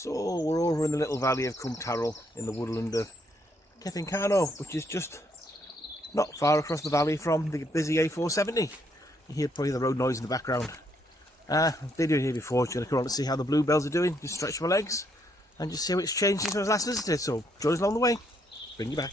So we're over in the little valley of Coed Carno in the woodland of Coed Carno, which is just not far across the valley from the busy A470. You hear probably the road noise in the background. I've been here before, just going to come on to see how the bluebells are doing, just stretch my legs and just see how it's changed since I was last visited. So join us along the way, bring you back.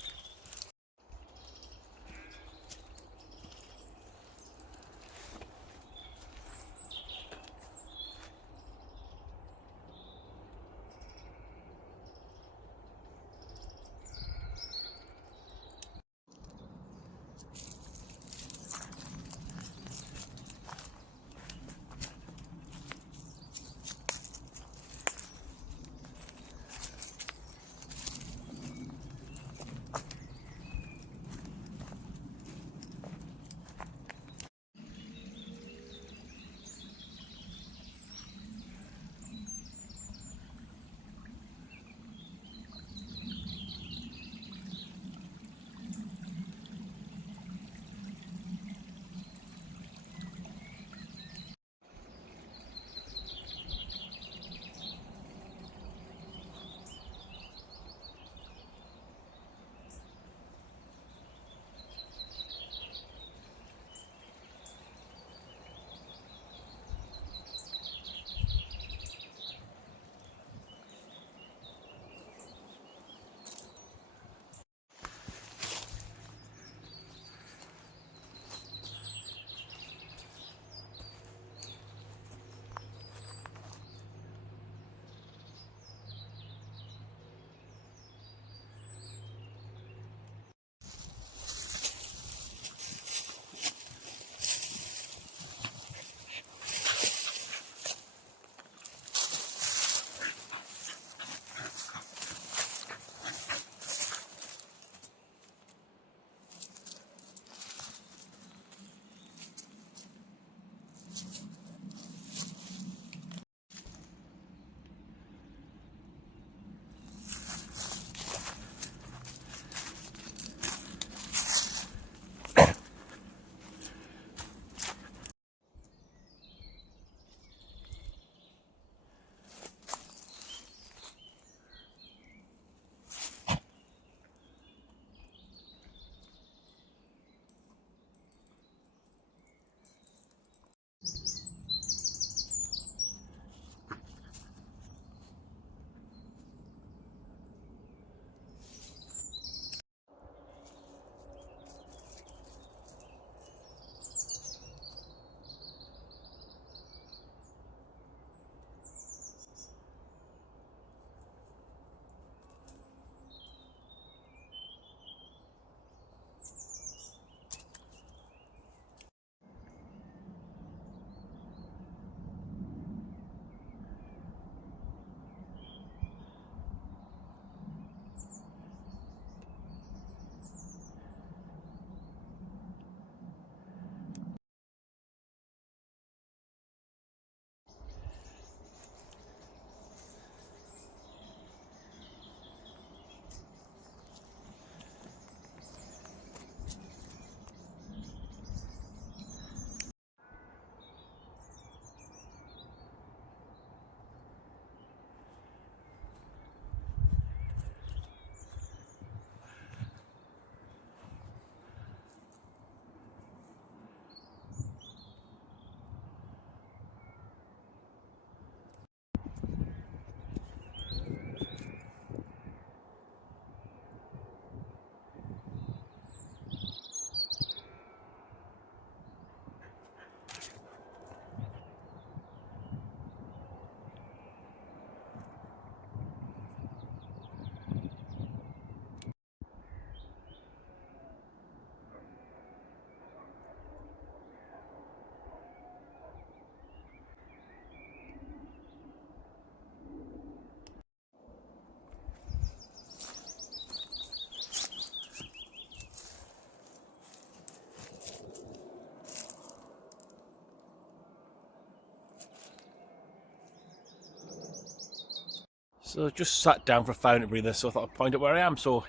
So just sat down for a 5-minute breather, so I thought I'd point out where I am. So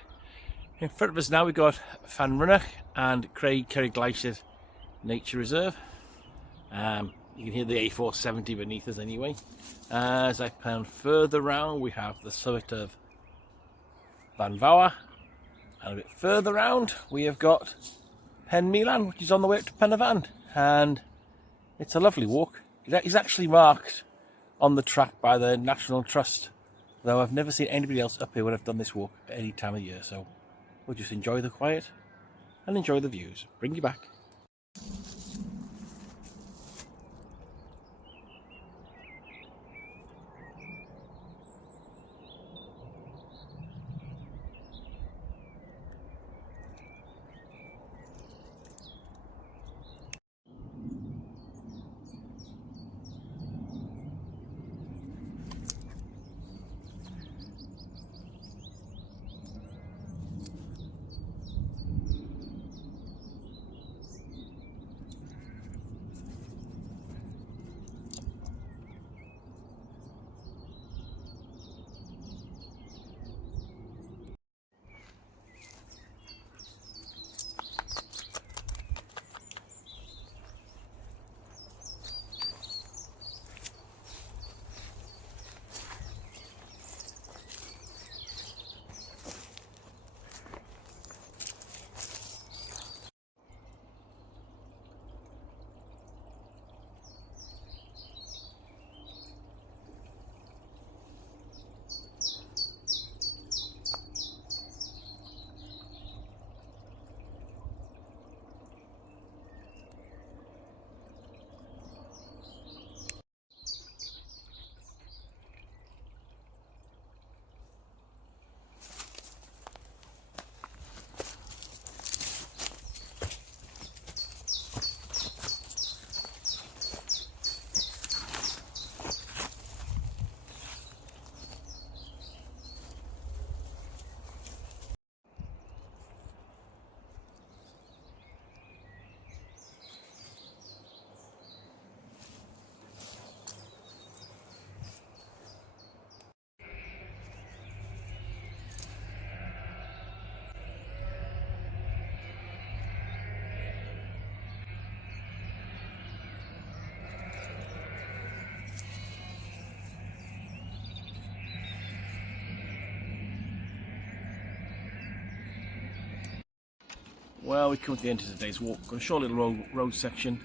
in front of us now we've got Fan Runner and Coed Carno Wood Nature Reserve. You can hear the A470 beneath us anyway. As I pan further round, we have the summit of Van Vower, and a bit further round we have got Pen Milan, which is on the way up to Pen y Fan, and it's a lovely walk. It is actually marked on the track by the National Trust, though I've never seen anybody else up here when I've done this walk at any time of year, so we'll just enjoy the quiet and enjoy the views. Bring you back. Well, we come to the end of today's walk. Got a short little road section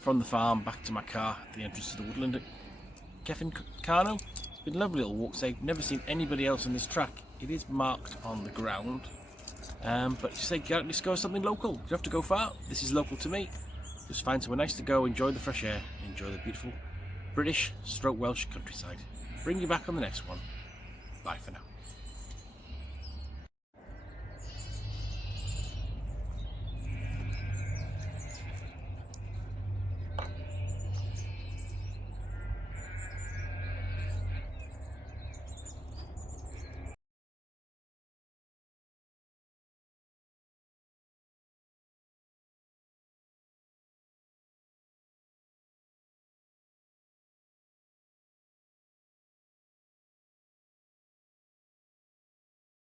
from the farm back to my car at the entrance to the woodland at Coed Carno. It's been a lovely little walk. I've never seen anybody else on this track. It is marked on the ground, but you say go discover something local. You don't have to go far. This is local to me. Just find somewhere nice to go, enjoy the fresh air, enjoy the beautiful British / Welsh countryside. Bring you back on the next one. Bye for now.